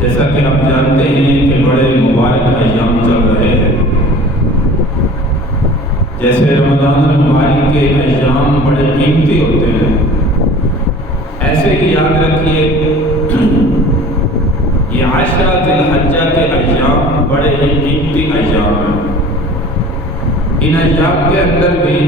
جیسا کہ آپ جانتے ہیں کہ بڑے مبارک ایام چل رہے ہیں، جیسے رمضان المبارک کے ایام بڑے قیمتی ہوتے ہیں، ایسے ہی یاد رکھیے یہ عشرہ ذی الحجہ کے ایام بڑے ہی قیمتی ایام ہیں۔ ان ایام کے اندر بھی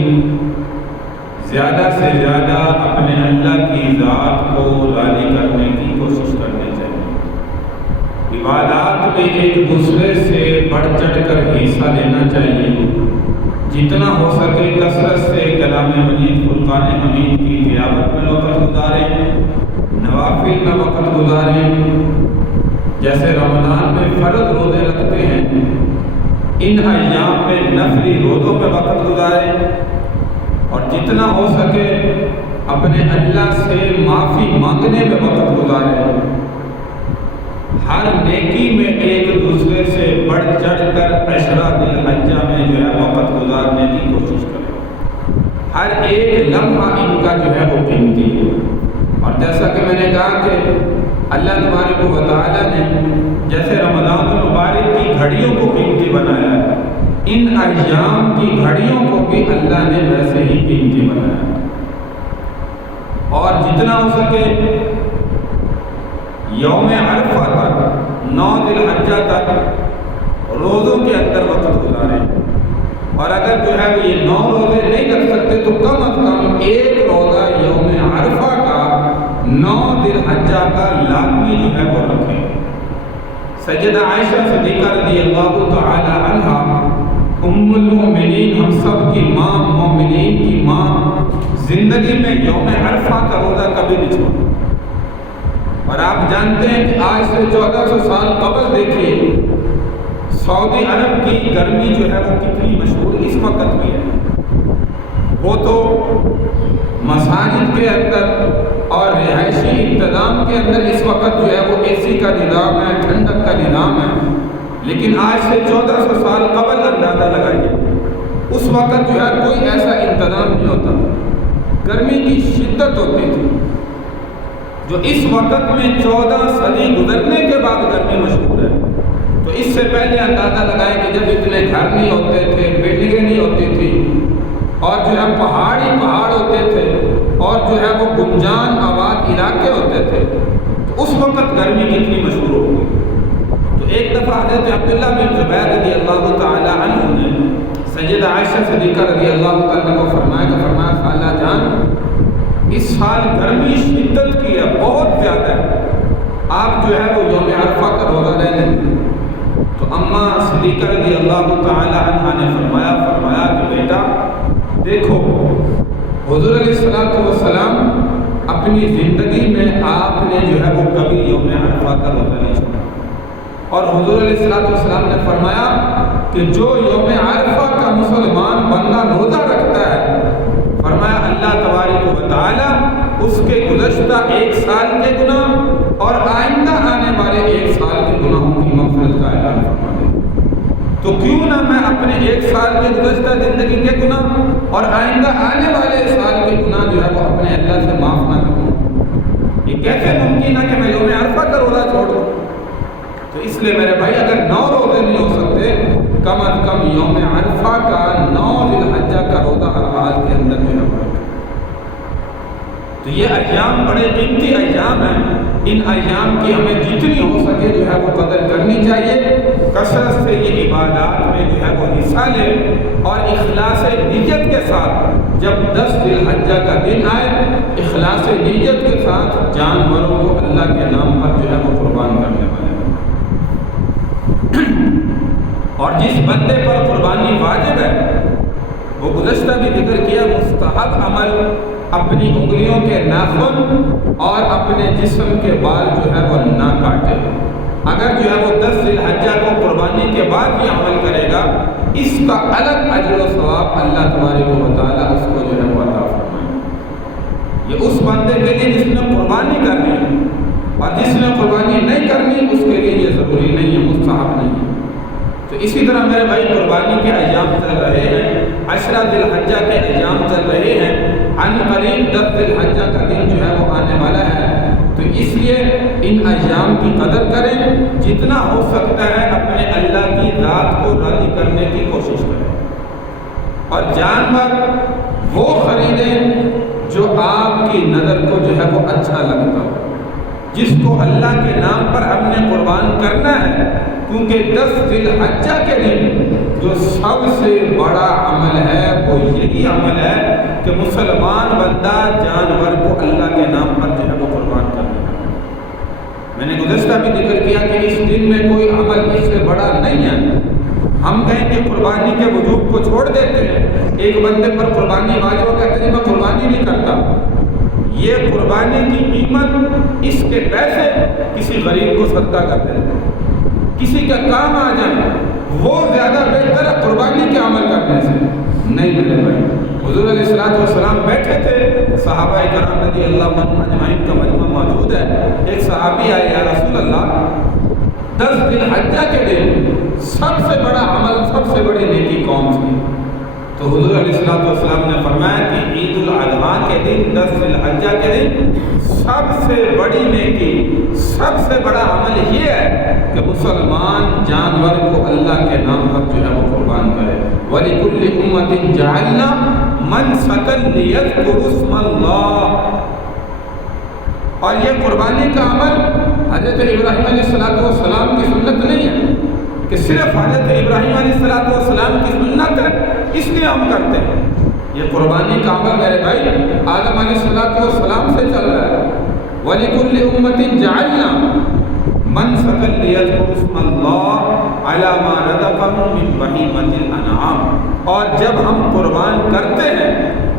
زیادہ سے زیادہ اپنے اللہ کی ذات کو راضی کرنے کی کوشش کرنی چاہیے۔ عبادات میں ایک دوسرے سے بڑھ چڑھ کر حصہ لینا چاہیے، جتنا ہو سکے کثرت سے کلام مجید فرقان حمید کی تلاوت میں وقت گزاریں، نوافل میں وقت گزاریں۔ جیسے رمضان میں فرض روزے رکھتے ہیں، ان ایام میں نفلی روزوں میں وقت گزاریں، اور جتنا ہو سکے اپنے اللہ سے معافی مانگنے میں وقت گزاریں۔ ہر نیکی میں ایک دوسرے سے بڑھ چڑھ کر عشرہ ذی الحجہ میں جو ہے وقت گزارنے کی کوشش کریں۔ ہر ایک لمحہ ان کا جو ہے وہ قیمتی ہے، اور جیسا کہ میں نے کہا کہ اللہ تبارک و تعالیٰ نے جیسے رمضان المبارک کی گھڑیوں کو قیمتی بنایا ہے، ان ایام کی گھڑیوں کو بھی اللہ نے ویسے ہی قیمتی بنایا ہے۔ اور جتنا ہو سکے یوم عرفہ تک، 9 ذی الحجہ تک روزوں کے اندر وقت گزاریں، اور اگر جو ہے یہ 9 روزے نہیں رکھ سکتے تو کم از کم ایک روزہ یوم عرفہ کا 9 ذی الحجہ کا لازمی جو ہے وہ رکھیں۔ سیدہ عائشہ صدیقہ رضی اللہ تعالی عنہا ام المؤمنین، ہم سب کی ماں، مومنین کی ماں، زندگی میں یوم عرفہ کا روزہ کبھی نہیں چھوڑا۔ اور آپ جانتے ہیں کہ آج سے 1400 سال قبل دیکھیے سعودی عرب کی گرمی جو ہے وہ کتنی مشہور اس وقت بھی ہے۔ وہ تو مساجد کے اندر اور رہائشی انتظام کے اندر اس وقت جو ہے وہ اے سی کا نظام ہے، ٹھنڈک کا نظام ہے، لیکن آج سے 1400 سال قبل اندازہ لگائیے، اس وقت جو ہے کوئی ایسا انتظام نہیں ہوتا، گرمی کی شدت ہوتی تھی، جو اس وقت میں 14 صدی گزرنے کے بعد گرمی مشہور ہے۔ تو اس سے پہلے اندازہ لگائیں کہ جب اتنے گھر نہیں ہوتے تھے، بلڈنگیں نہیں ہوتی تھی، اور جو ہے پہاڑی پہاڑ ہوتے تھے، اور جو ہے وہ گنجان آباد علاقے ہوتے تھے، تو اس وقت گرمی کتنی مشہور ہوگی۔ تو ایک دفعہ حضرت عبداللہ بن زبیر رضی اللہ تعالی عنہ نے سیدہ عائشہ صدیقہ رضی اللہ تعالی کو فرمایا خالہ جان، اس سال گرمی شدت کی ہے، بہت زیادہ ہے، آپ جو ہے وہ یوم عرفہ کا روزہ لے لیں۔ تو اماں صدیقہ رضی اللہ تعالی عنہ نے فرمایا کہ بیٹا دیکھو، حضور علیہ السلام اپنی زندگی میں آپ نے جو ہے وہ کبھی یوم عرفہ کا روزہ نہیں چھوڑا، اور حضور علیہ السلام نے فرمایا کہ جو یوم عرفہ کا مسلمان بندہ روزہ رکھتا ہے، فرمایا اللہ تبارک و تعالیٰ اس کے گزشتہ 1 سال کے گناہ اور آئندہ آنے والے 1 سال کے گناہوں کی مغفرت کا اعلان فرما دے۔ تو کیوں نہ میں اپنے 1 سال کے گزشتہ زندگی کے گناہ اور آئندہ آنے والے سال کے گناہ جو ہے وہ اپنے اللہ سے معاف نہ کروں؟ یہ کیسے ممکن ہے کہ میں یوم عرفہ کا روزہ چھوڑ دوں؟ تو اس لیے میرے بھائی اگر 9 روزے نہیں ہو سکتے، کم از کم یوم عرفہ کا 9 ذی الحجہ کا روزہ ہر حال کے اندر جو ہے وہ رکھیں۔ تو یہ ایام بڑے قیمتی ایام ہیں، ان ایام کی ہمیں جتنی ہو سکے جو ہے وہ قدر کرنی چاہیے، کثرت سے یہ عبادات میں جو ہے وہ حصہ لیں، اور اخلاص نیت کے ساتھ جب 10 ذی الحجہ کا دن آئے، اخلاص نیت کے ساتھ جانوروں کو اللہ کے نام پر جو ہے وہ قربان کرنے والے۔ اور جس بندے پر قربانی واجب ہے، وہ گزشتہ بھی ذکر کیا، مستحب عمل اپنی انگلیوں کے ناخن اور اپنے جسم کے بال جو ہے وہ نہ کاٹے۔ اگر جو ہے وہ 10 ذی الحجہ کو قربانی کے بعد یہ عمل کرے گا، اس کا الگ اجر و ثواب اللہ تبارک و تعالیٰ اس کو جو ہے وہ عطا فرمائے۔ یہ اس بندے کے لیے جس نے قربانی کرنی ہے، اور جس نے قربانی نہیں کرنی اس کے لیے یہ ضروری نہیں ہے، مستحب نہیں ہے۔ تو اسی طرح میرے بھائی قربانی کے ایام چل رہے ہیں، عشرہ ذی الحجہ کے ایام چل رہے ہیں، عن قریب 10 ذی الحجہ کا دن جو ہے وہ آنے والا ہے۔ تو اس لیے ان ایام کی قدر کریں، جتنا ہو سکتا ہے اپنے اللہ کی ذات کو راضی کرنے کی کوشش کریں، اور جانور وہ خریدیں جو آپ کی نظر کو جو ہے وہ اچھا لگتا ہو، جس کو اللہ کے نام پر ہم نے قربان کرنا ہے، کیونکہ 10 ذی الحجہ کے دن جو سب سے بڑا عمل ہے وہ یہی عمل ہے کہ مسلمان بندہ جانور کو اللہ کے نام پر جو ہے وہ قربان کرنا ہے۔ میں نے گزشتہ بھی ذکر کیا کہ اس دن میں کوئی عمل اس سے بڑا نہیں ہے۔ ہم کہیں کہ قربانی کے وجوب کو چھوڑ دیتے ہیں، ایک بندے پر قربانی واجب وہ کہتے ہیں میں قربانی نہیں کرتا، یہ قربانی کی قیمت اس کے پیسے کسی غریب کو صدقہ کر دیں، کسی کا کام آ جائے، وہ زیادہ بہتر ہے قربانی کے عمل کرنے سے۔ نہیں میرے بھائی، حضور علیہ السلام بیٹھے تھے، صحابہ کرام رضی اللہ عنہم اجمعین کا مجمع موجود ہے، ایک صحابی آئے، یا رسول اللہ 10 ذی الحجہ کے دن سب سے بڑا عمل، سب سے بڑی نیکی کون سی؟ تو حضور علیہ السلام نے فرمایا کہ عید الاضحیٰ کے دن 10 ذی الحجہ کے دن سب سے بڑی نیکی، سب سے بڑا عمل یہ ہے کہ مسلمان جانور کو اللہ کے نام پر جو ہے وہ قربان کرے۔ وَلِكُلِّ أُمَّةٍ جَعَلْنَا مَنْسَكًا لِيَذْكُرُوا اسْمَ اللَّهِ۔ اور یہ قربانی کا عمل حضرت ابراہیم علیہ السلام کی سنت نہیں ہے کہ صرف حضرت ابراہیم علیہ السلام کی سنت ہے اس لیے ہم کرتے ہیں، یہ قربانی کا عمل میرے بھائی آدم علیہ السلام سے چل رہا ہے۔ وَلِكُلِّ أُمَّةٍ جَعَلْنَا مَنْسَكًا لِيَذْكُرُوا اسْمَ اللَّهِ عَلَىٰ مَا رَزَقَهُم مِّن بَهِيمَةِ الْأَنْعَامِ۔ اور جب ہم قربان کرتے ہیں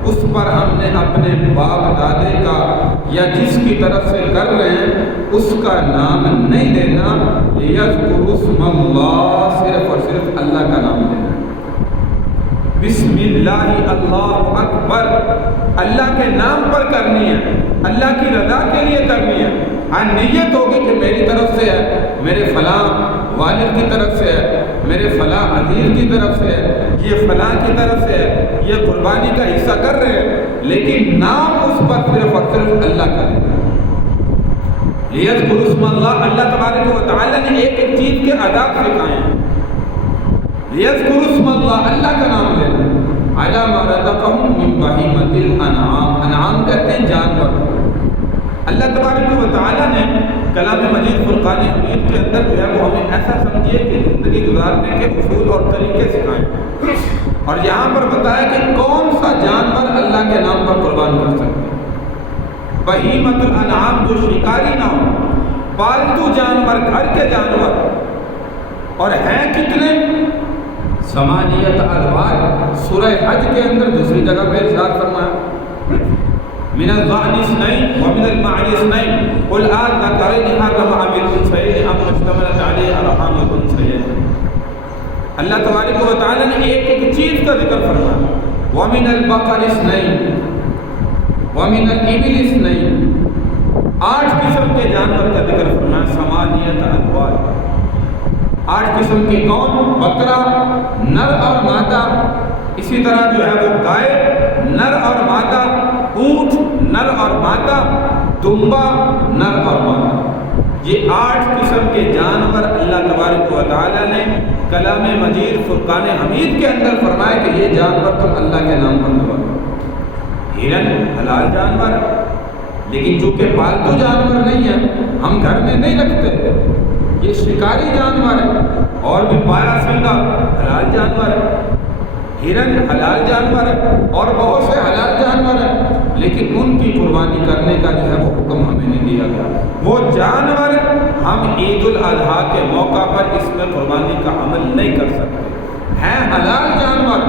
اس پر ہم نے اپنے باپ دادے کا یا جس کی طرف سے کر رہے ہیں اس کا نام نہیں لینا، لِيَذْكُرُوا اسْمَ اللَّهِ، صرف اور صرف اللہ کا نام لینا۔ بسم اللہ، اللہ اکبر، اللہ کے نام پر کرنی ہے، اللہ کی رضا کے لیے کرنی ہے۔ ہاں نیت ہوگی کہ میری طرف سے ہے، میرے فلاں والد کی طرف سے ہے، میرے فلاں عزیز کی طرف سے ہے، یہ فلاں کی طرف سے ہے، یہ قربانی کا حصہ کر رہے ہیں، لیکن نام اس پر صرف اور صرف اللہ کا ہے۔ لیذکروا اسم اللہ، اللہ تبارک و تعالیٰ نے ایک ایک چیز کے آداب سکھائے ہیں۔ لیذکروا اسم اللہ، اللہ کا نام لینا، علی ما رزقہم من بہیمۃ الانعام، انعام کہتے ہیں جانور۔ اللہ تبارک و تعالیٰ نے کلام مجید فرقان حمید کے اندر جو ہے وہ ہمیں ایسا سمجھیے کہ زندگی گزارنے کے اصول اور طریقے سکھائیں، اور یہاں پر بتایا کہ کون سا جانور اللہ کے نام پر قربان کر سکتے ہیں۔ بہیمۃ الانعام، جو شکاری نہ ہو، پالتو جانور، گھر کے جانور، اور ہیں کتنے؟ ثمانیۃ ازواج، سورہ حج کے اندر دوسری جگہ پہ ارشاد فرمایا من الضأن اثنين ومن المعز اثنين قل آذكرين حرم أم الأنثيين أم اشتملت عليه أرحام الأنثيين۔ اللہ تبارک و تعالیٰ نے ایک ایک چیز کا ذکر فرمایا، ومن البقر اثنين ومن الإبل اثنين، 8 قسم کے جانور کا ذکر فرمایا، ثمانیۃ ازواج، 8 قسم کے کون؟ بکرا، نر اور مادہ، اسی طرح جو ہے وہ گائے، نر اور مادہ، اونٹ نر اور مادہ، دمبا نر اور مادہ۔ یہ 8 قسم کے جانور اللہ تبارک و تعالیٰ نے کلام مجید فرقان حمید کے اندر فرمایا کہ یہ جانور تم اللہ کے نام پر دو۔ ہرن حلال جانور، لیکن چونکہ پالتو جانور نہیں ہے، ہم گھر میں نہیں رکھتے، یہ شکاری جانور ہے، اور بھی پایا سنگا حلال جانور ہے، ہرن حلال جانور ہے، اور بہت سے حلال جانور ہیں، لیکن ان کی قربانی کرنے کا جو ہے وہ حکم ہمیں نہیں دیا گیا۔ وہ جانور ہم عید الاضحیٰ کے موقع پر اس میں قربانی کا عمل نہیں کر سکتے، ہیں حلال جانور